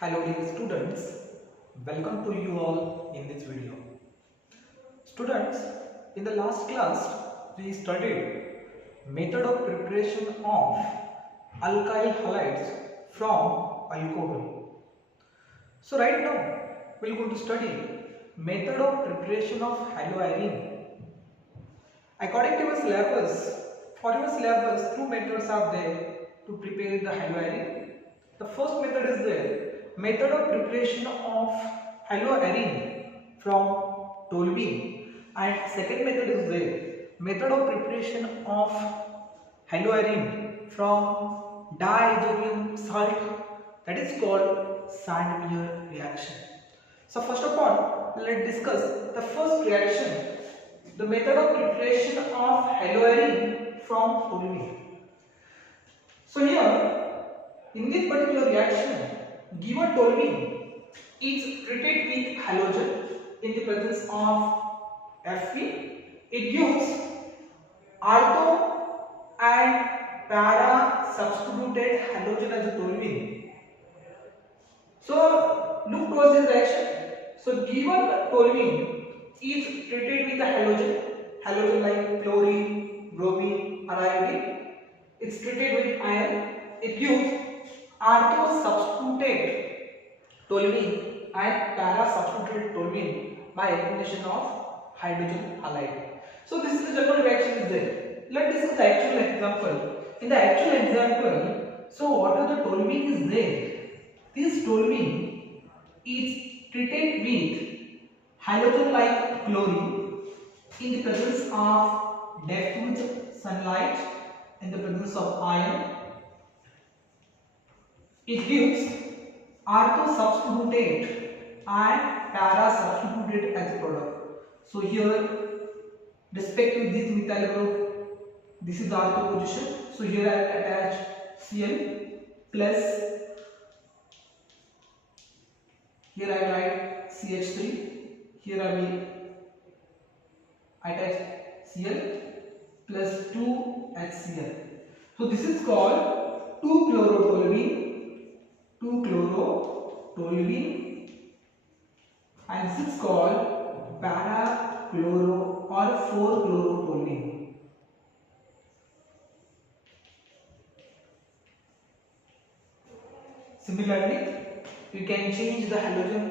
Hello dear students, welcome to you all in this video. Students, in the last class we studied method of preparation of alkyl halides from alcohol. So right now we are going to study method of preparation of haloarene. According to your syllabus, for your syllabus two methods are there to prepare the haloarene. The first method is there, method of preparation of haloarene from toluene, and second method is there, method of preparation of haloarene from diazonium salt, that is called Sandmeyer reaction. So first of all, let's discuss the first reaction, the method of preparation of haloarene from toluene. So here, in this particular reaction, given toluene is treated with halogen in the presence of Fe. It gives alto and para substituted halogen as a toluene. So look towards this reaction. So given toluene is treated with a halogen like chlorine, bromine, or iodine. It's treated with iron. It gives arto substituted toluene and para substituted toluene by elimination of hydrogen halide. So this is the general reaction is there. Let's discuss the actual example. In the actual example, so what are the toluene is there? This toluene is treated with halogen like chlorine in the presence of diffuse sunlight, in the presence of iron. It gives arto substituted and para substituted as a product. So here, respect to this methyl group, this is the arto position. So here I will attach Cl plus, here I write CH3, here I will attach Cl plus 2HCl. So this is called 2-chlorotoluene, and this is called para-chloro or 4-chlorotoluene. Similarly, you can change the halogen,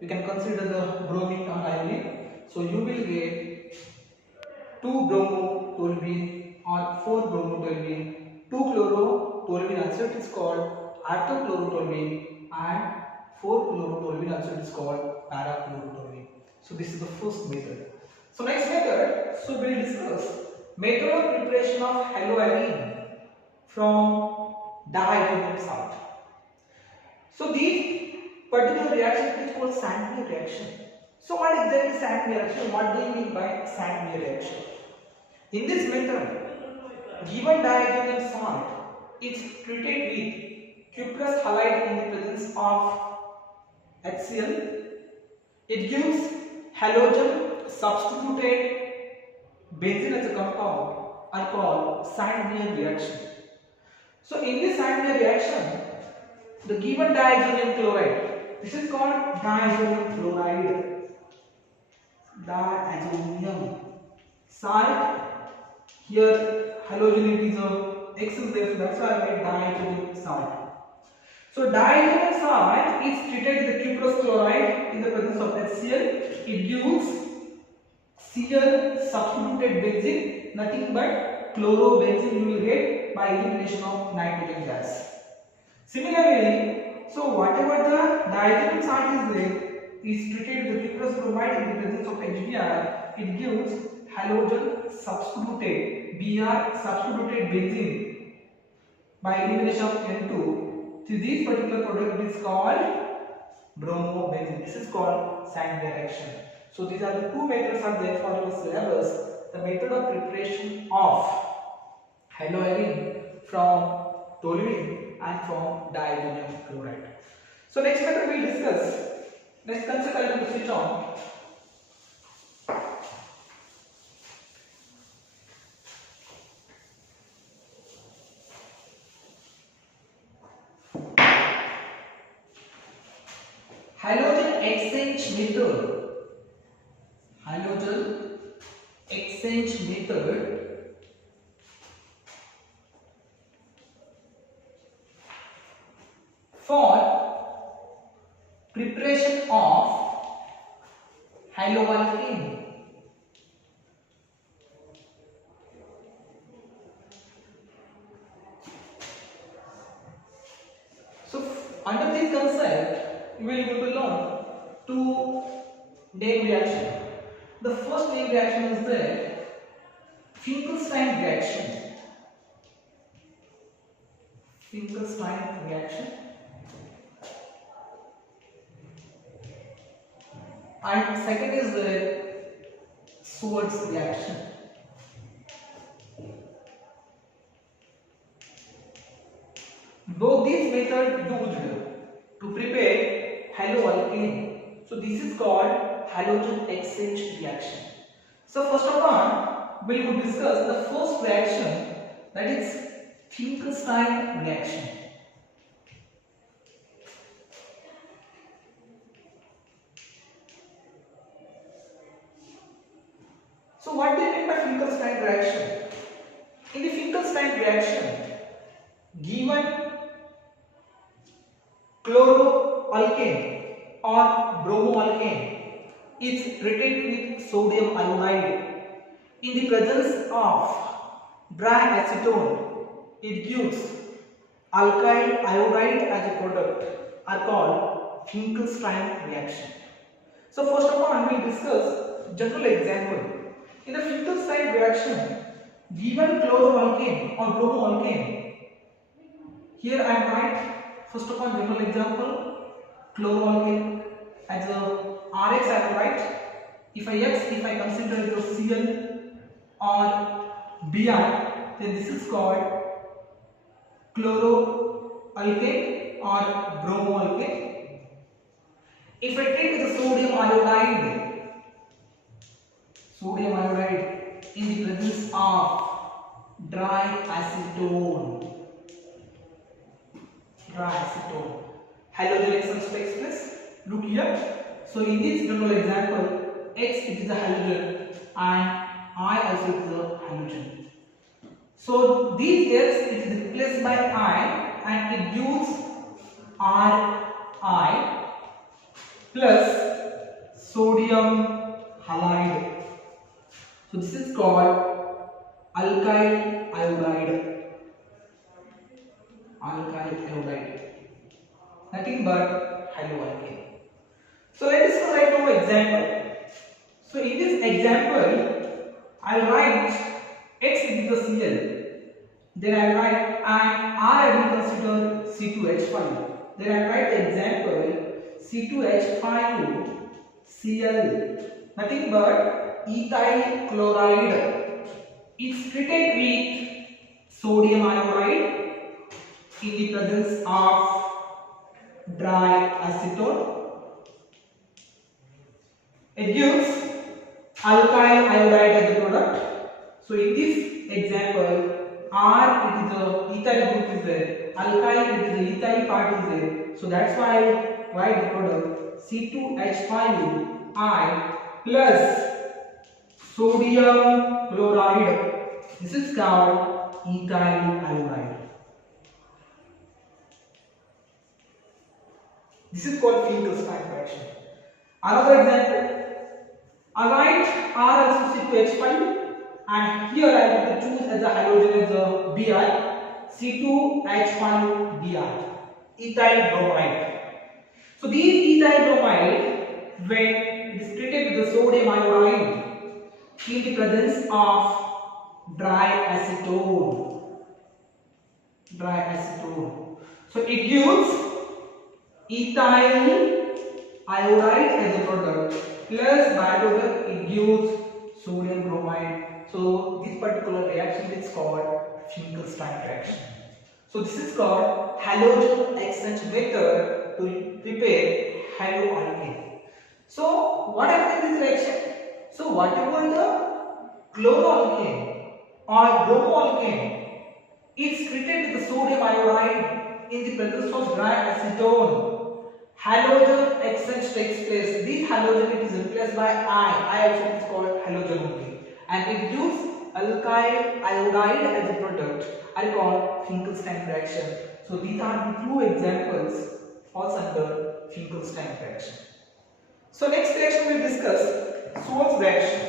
you can consider the bromine or iodine. So you will get 2-bromotoluene or 4-bromotoluene. 2-chlorotoluene also it is called artochlorotoluene, and 4-chlorotoluene also it is called para-chlorotoluene. So this is the first method. So next method, so we will discuss method of preparation of haloarene from diazonium salt. So this particular reaction is called Sandmeyer reaction. So what exactly is Sandmeyer reaction? What do you mean by Sandmeyer reaction? In this method, given diazonium salt is treated with cuprous halide in the presence of HCl. It gives halogen substituted benzene as a compound are called Sandmeyer reaction. So in this Sandmeyer reaction, the given diazonium chloride, this is called diazonium chloride, diazonium salt. Here halogenate is X is there, so that's why I write diazonium salt. So diazonium salt is treated with the cuprous chloride in the presence of HCl. It gives Cl substituted benzene, nothing but chlorobenzene you will get by elimination of nitrogen gas. Similarly, so whatever the diazonium salt is there is treated with the cuprous bromide in the presence of HBr. It gives halogen substituted Br substituted benzene by elimination of N2. So this particular product is called bromobenzene. This is called Sandmeyer reaction. So these are the two methods are there for your syllabus. The method of preparation of haloarene from toluene and from diazonium chloride. So next method we will discuss. Next concept I will switch on. exchange method. Halogen exchange method for preparation of haloalkane. So under this concept, we will go to learn two name reaction. The first name reaction is the Finkelstein reaction. Finkelstein reaction. And second is the Swartz reaction. Both these methods used to prepare haloalkane. So this is called halogen exchange reaction. So first of all, we will discuss the first reaction, that is Finkelstein reaction. So what do you mean by Finkelstein reaction? In the Finkelstein reaction, given chloroalkane or bromoalkane is treated with sodium iodide in the presence of dry acetone, it gives alkyl iodide as a product, are called Finkelstein reaction. So first of all, we will discuss general example. In the Finkelstein reaction, given chloroalkane or bromoalkane, here I am write first of all general example, chloroalkane as a Rx I am write. If I consider it as Cl or Bi, then this is called chloroalkane or bromoalkane. If I take the sodium iodide in the presence of dry acetone, halogen exchange takes place. Look here. So in this general example, X it is a halogen and I also is a halogen. So these X it is replaced by I and it gives Ri plus sodium halide. So this is called alkyl iodide. Nothing but haloalkane. So let us write one example. So in this example, I will write X is the Cl. Then I will write and I will consider C2H5. Then I will write the example C2H5 Cl. Nothing but ethyl chloride. It's treated with sodium iodide in the presence of dry acetone. It gives alkyl iodide as a product. So in this example, R it is the ethyl group is there, alkyl it is the ethyl part is there. So that's why I write the product C2H5I plus sodium chloride. This is called ethyl iodide. This is called Finkelstein reaction. Another example, I write R also C2H5 and here I have to choose as a halogen as a Bi, C2H5Bi, ethyl bromide. So these ethyl bromide, when it is treated with the sodium iodide in the presence of dry acetone. So it gives ethyl iodide as a product plus byproduct it gives sodium bromide. So this particular reaction is called Finkelstein reaction. So this is called halogen exchange method to prepare haloalkane. So what happens in this reaction? So whatever the chloroalkane or bromoalkane is treated with the sodium iodide in the presence of dry acetone, halogen exchange takes place. This halogen it is replaced by I also is called halogen only, and it gives alkyl iodide as a product are called Finkelstein reaction. So these are the two examples falls under Finkelstein reaction. So next reaction we discuss Schwarz reaction.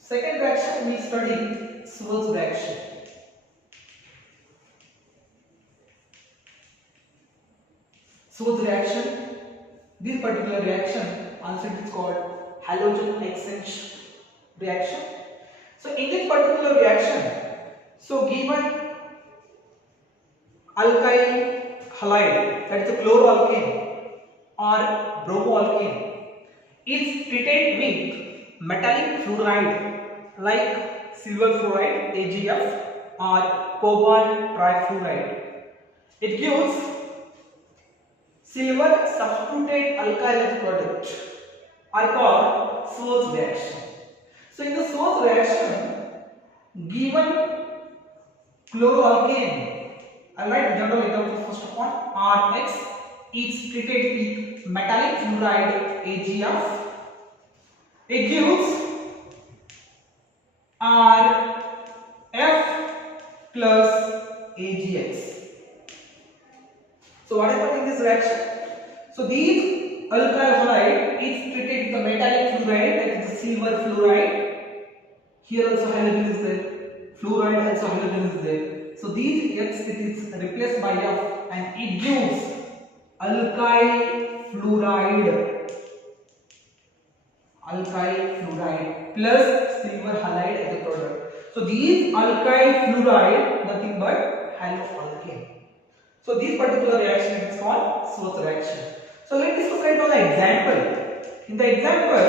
Second reaction we study Schwarz reaction. Schwarz reaction, this particular reaction also is called halogen exchange reaction. So in this particular reaction, so given alkyl halide, that is a chloroalkane or bromoalkane, is treated with metallic fluoride like silver fluoride AgF or cobalt trifluoride. It gives silver substituted alkyl product are called Schwarz reaction. So in the Schwarz reaction, given chloroalkane, I write general example first one, Rx is treated with metallic fluoride AgF. It gives Rf plus AgX. So what happens in this reaction? So these alkyl halide is treated with the metallic fluoride, that is silver fluoride. Here also halogen is there. Fluoride also halogen is there. So these X it is replaced by F and it gives alkyl fluoride. Alkyl fluoride plus silver halide as a product. So these alkyl fluoride nothing but haloalkane. So this particular reaction is called Schwarz reaction. So let us discuss right now the example. In the example,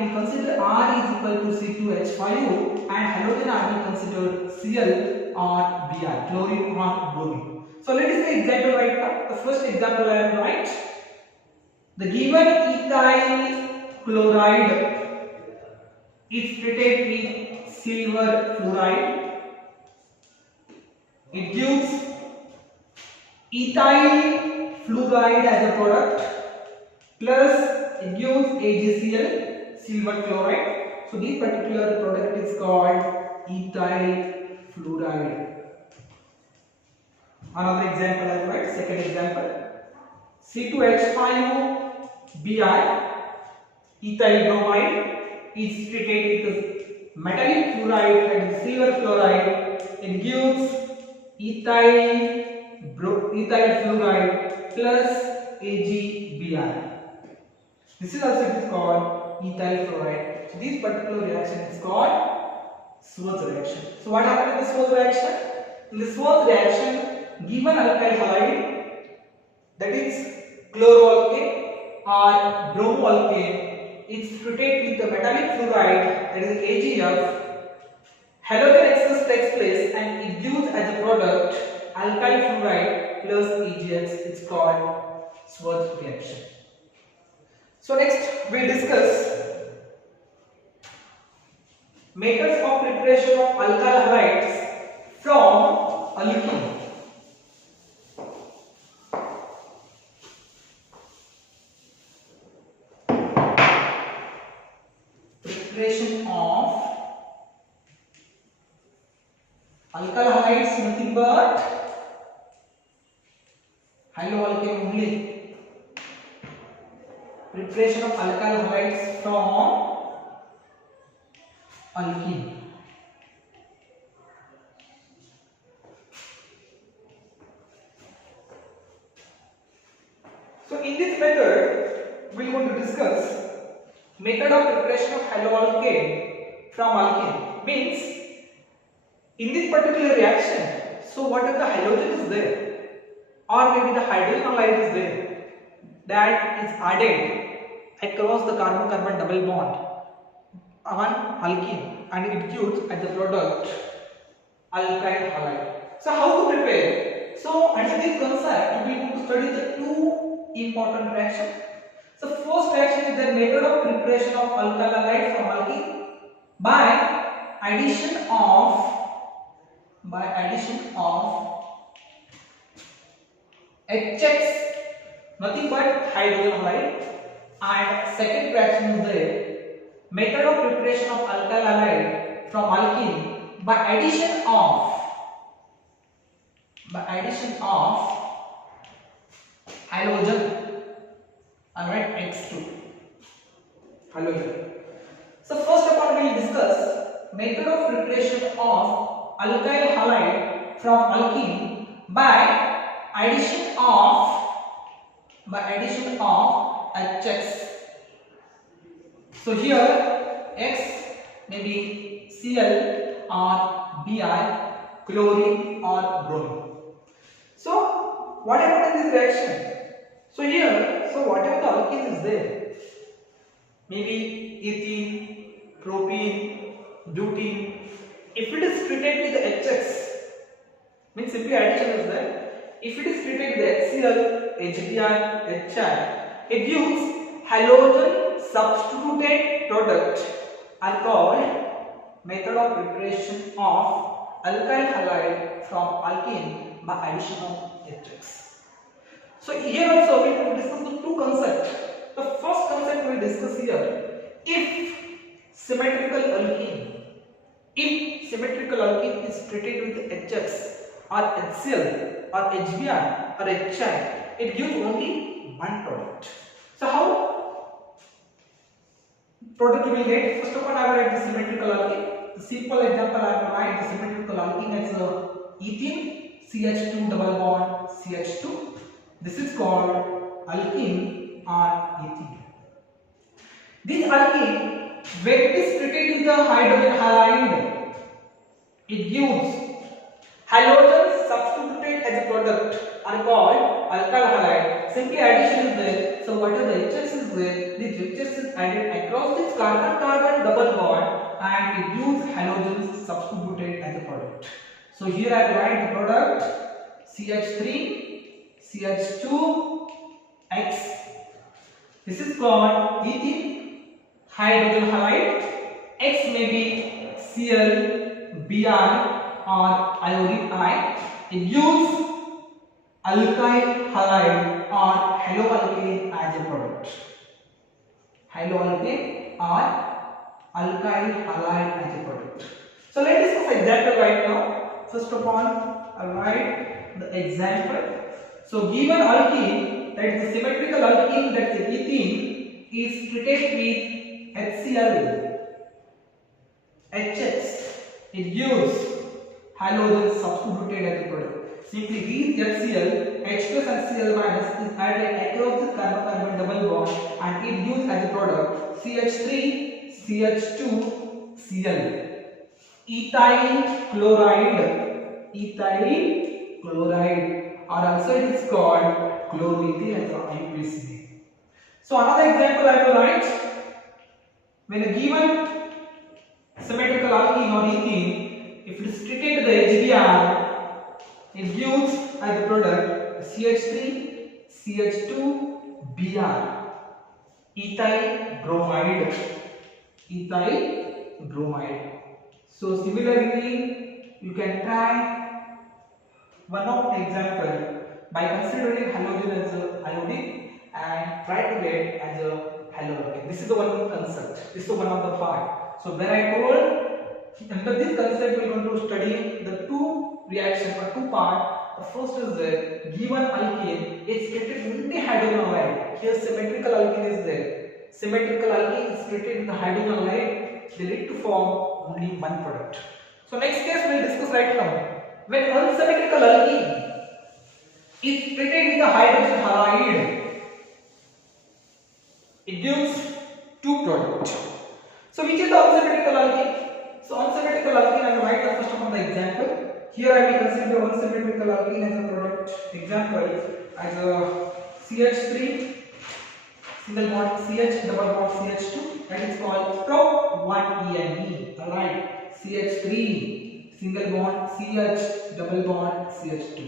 we consider R is equal to C2H5 and halogen are we considered Cl or Br, chlorine or bromine. So let us see example right now. The first example I am write. The given ethyl chloride is treated with silver fluoride. It gives ethyl fluoride as a product plus it gives AgCl, silver chloride. So this particular product is called ethyl fluoride. Another example I write, second example, C2H5Br, ethyl bromide is treated with metallic fluoride and silver fluoride. It gives ethyl fluoride plus AgBr. This is also called ethyl fluoride. So this particular reaction is called Schwarz reaction. So what happened in the Schwarz reaction? In the Schwarz reaction, given alkyl halide, that is chloroalkane or bromoalkane, is treated with the metallic fluoride, that is AgF. Halogen exchange takes place and it gives as a product alkyl fluoride plus AgX. It's called Schwarz reaction. So next we discuss methods of preparation of alkyl halides from alkene. Preparation of alkyl halides nothing but haloalkane only. Preparation of alkyl halides from alkene. So in this method we are going to discuss method of preparation of haloalkane from alkene. Means in this particular reaction, so what if the halogen is there or maybe the hydrogen halide is there, that is added across the carbon-carbon double bond on alkene and it gives as a product alkyl halide. So how to prepare? So under this concept we are going to study the two important reactions. So first reaction is the method of preparation of alkyl halide from alkene by addition of HX, nothing but hydrogen halide. And second reaction is the method of preparation of alkyl halide from alkene by addition of halogen, alright, X2 halogen. So first of all we will discuss method of preparation of alkyl halide from alkene by addition of HX. So here X may be Cl or Bi, chlorine or bromine. So what happened in this reaction? So here, whatever the alkene is there, maybe ethene, propene, butene, if it is treated with the HX, means simply addition is there. If it is treated with HCl, HBr, HI, it gives halogen substituted product are called method of preparation of alkyl halide from alkene by addition of HX. So here also we will discuss the two concepts. The first concept we will discuss here, if symmetrical alkene is treated with HX or HCl or HBr or HI, it gives only one product. So how product you will get? First of all, I will write the symmetrical alkene. The simple example I will write the symmetrical alkene as ethene, CH2 double bond CH2. This is called alkene or ethene. This alkene, when it is treated with the hydrogen halide, it gives halogen substituted as a product are called alkyl halide. Simply addition is there. So whatever the HX is there, this HX is added across this carbon-carbon double bond and it gives halogens substituted as a product. So here I will write the product CH3, CH2, X. This is called ethene, hydrogen halide. X may be Cl, Br or iodine I. It gives alkyl halide or haloalkane as a product. Haloalkane or alkyl halide as a product. So let us discuss example right now. First of all, I write the example. So given alkene, that is the symmetrical alkene, that is ethene, is treated with HCl, HX. It gives halogen substituted as a product. Simply these HCl, H plus and Cl minus is added across this carbon-carbon double bond and it gives as a product CH3, CH2, Cl. Ethyl chloride, or also it is called chloroethane as a IUPAC name. So another example I will write. When a given symmetrical alkene or ethene, if it is treated with the HBr, it gives as a product CH3, CH2, Br, ethyl bromide. So similarly, you can try one of the example by considering halogen as a iodine and try to get as a haloarene. This is the one concept. This is one of the part. So when I told under this concept we are going to study the two reactions or two parts. The first is the given alkene is treated with the hydrogen halide. Here symmetrical alkene is there. Symmetrical alkene is treated with the hydrogen halide. They need to form only one product. So next case we will discuss right now. When unsymmetrical alkene is treated with the hydrogen halide, it gives two products. So which is the unsymmetrical alkene? So unsymmetrical alkene, I will write the first of all the example. Here I will consider unsymmetrical alkene as a product. Example as a CH3 single bond CH double bond CH2, that is called Pro1ene. Alright, CH3 single bond CH double bond CH2.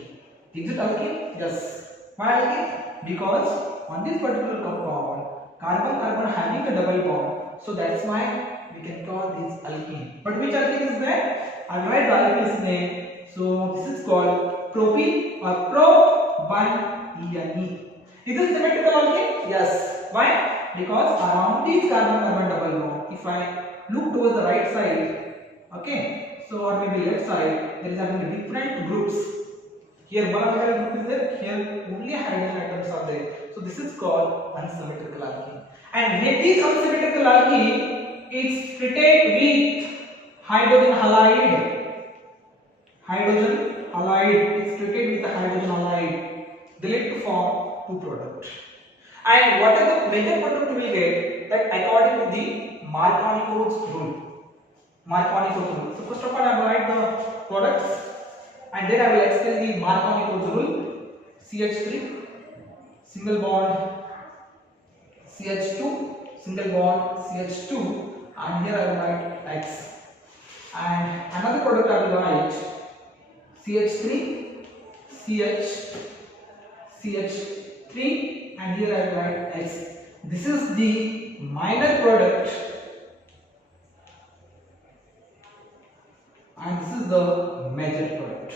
Is it alkene? Yes. Why alkene? Because on this particular compound carbon carbon having a double bond, so that's why we can call this alkene. But which alkene is that? I'll write the alkene's name. So this is called propene or prop-1-ene. Is this symmetrical alkene? Yes. Why? Because around this carbon carbon double bond, if I look towards the right side, okay, so or maybe left side, there is having different groups. Here one hydrogen group is there, here only hydrogen atoms are there. So this is called unsymmetrical alkene. And with this unsymmetrical alkene, it's treated with hydrogen halide. Hydrogen halide is treated with the hydrogen halide. They lead to form two products. And what is the major product we will get? That according to the Marconi's rule. Marconi's rule. So first of all, I will write the products, and then I will explain the Marconi's rule. CH3, single bond CH2, single bond CH2, and here I will write X. And another product I will write CH3, CH3, and here I will write X. This is the minor product, and this is the major product.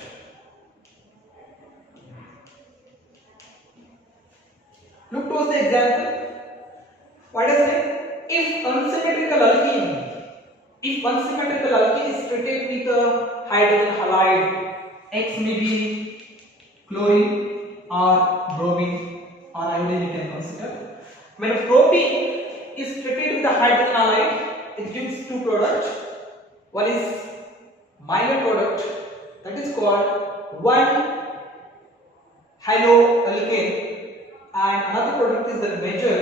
Look towards the example. What does it say? If unsymmetrical alkene is treated with a hydrogen halide, X may be chlorine or bromine or iodine, you can consider. When propene is treated with a hydrogen halide, it gives two products. One is minor product, that is called 1-haloalkane, and another product is the major,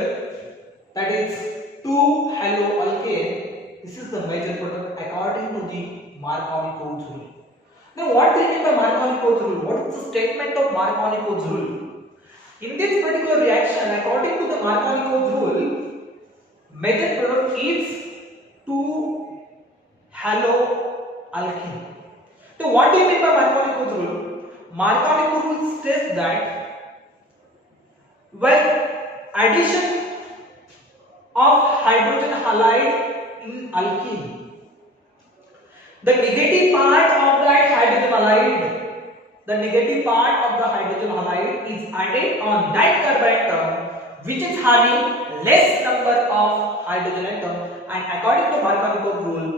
that is 2-haloalkane. This is the major product according to the Marconi's rule. Now what do you mean by Marconi's rule? What is the statement of Marconi's rule? In this particular reaction, according to the Marconi's rule, major product is 2-haloalkane. So what do you mean by Marconi's rule? Marconi's rule states that when addition of hydrogen halide in alkene, the negative part of that hydrogen halide, is added on that carbon atom which is having less number of hydrogen atom, and according to Marconi's rule,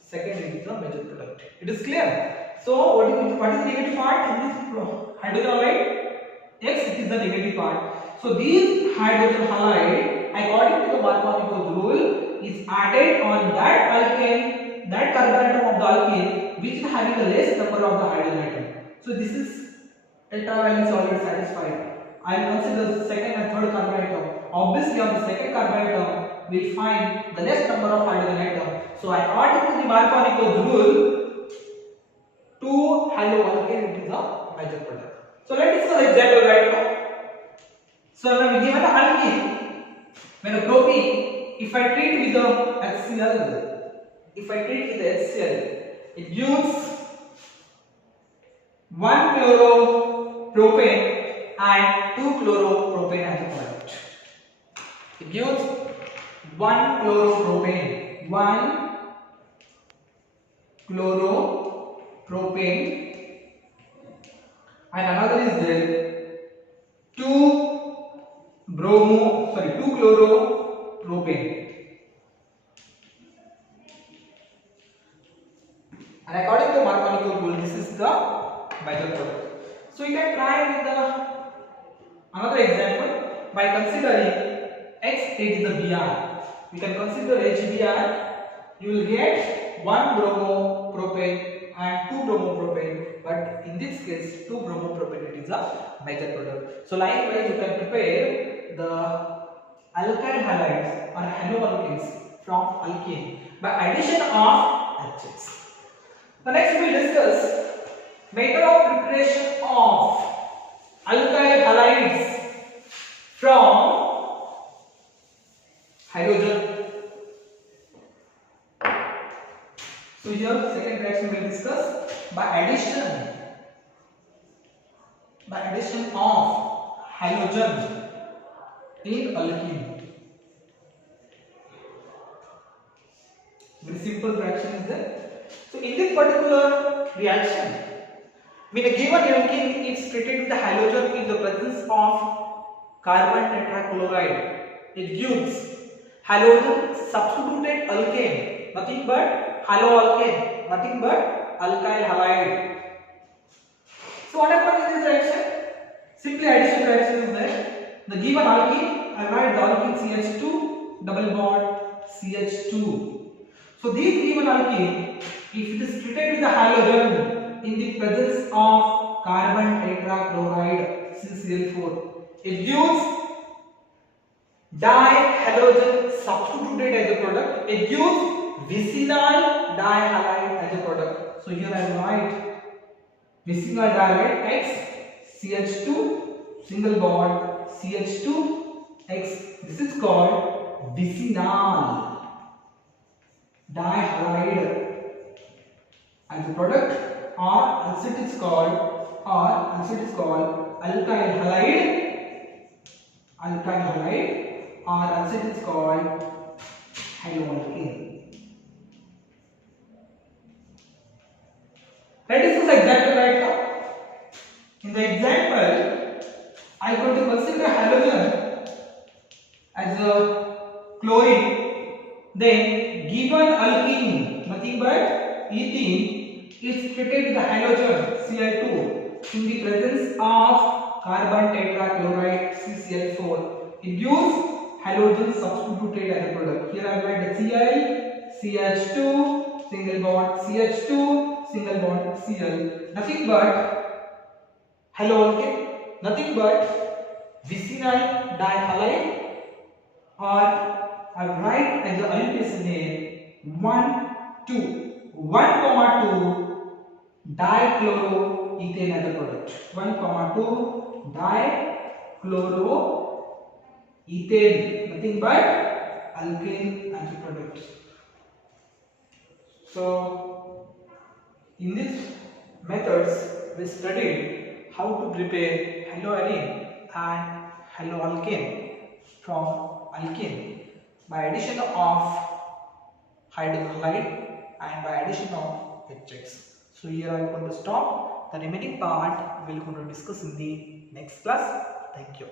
second is the major product. It is clear. So what is the negative part in this hydrogen halide? X is the negative part. So these hydrogen halide, according to the Marconi's rule, is added on that alkane, that carbon atom of the alkene which is having the less number of the hydrogen atom. So this is delta value is already satisfied. I will consider the second and third carbon atom. Obviously on the second carbon atom we will find the less number of hydrogen atom. So according to the Marconi's rule, 2-haloalkane is the major product. So let us discuss the example right now. So when we given an alkene, when a propene, if I treat with the HCl, it gives 1-chloropropane and 2-chloropropane as a product. It gives 1-chloropropane, 1-chloropropane, and another is there 2-chloropropane. And according to Marconi's rule, this is the major product. So you can try with the another example by considering X is the Br. We can consider HBr. You will get 1-bromopropane and 2-bromopropane, but in this case 2-bromopropane it is a major product. So likewise you can prepare the alkyl halides or haloalkanes from alkene by addition of H's. The next we will discuss method of preparation of alkyl halides from hydrogen. So here second reaction we will discuss by addition of halogen in alkene. Very simple reaction is there. So in this particular reaction, when a given alkene is treated with the halogen in the presence of carbon tetrachloride, it gives halogen substituted alkane, nothing but haloalkane, nothing but alkyl halide. So what happens in this reaction? Simply addition reaction is there. The given alkene, I write the alkene CH2 double bond CH2. So this given alkene, if it is treated with the halogen in the presence of carbon tetrachloride CCl4, it gives dihalogen substituted as a product. It gives vicinal dihalide as a product. So here I write vicinal dihalide X CH2 single bond CH2 X. This is called vicinal dihalide as a product, or else it is called alkyl halide, or else it is called haloalkane. Let us discuss example right now. In the example, I am going to consider halogen as a chlorine. Then given alkene, nothing but ethene, is treated with the halogen Cl2 in the presence of carbon tetrachloride CCl4. It gives halogen substituted as a product. Here I write the Cl, CH2, single bond CH2, single bond Cl. Nothing but haloalkane, nothing but vicinal dihalide, or I write as the IUPAC name 1, 2, 1, 2 dichloroethane as a product. 1, 2 dichloroethane, nothing but alkane as a product. So in these methods we studied how to prepare haloarene and haloalkane from alkane by addition of hydrogen halide and by addition of HX. So here I am going to stop. The remaining part we will going to discuss in the next class. Thank you.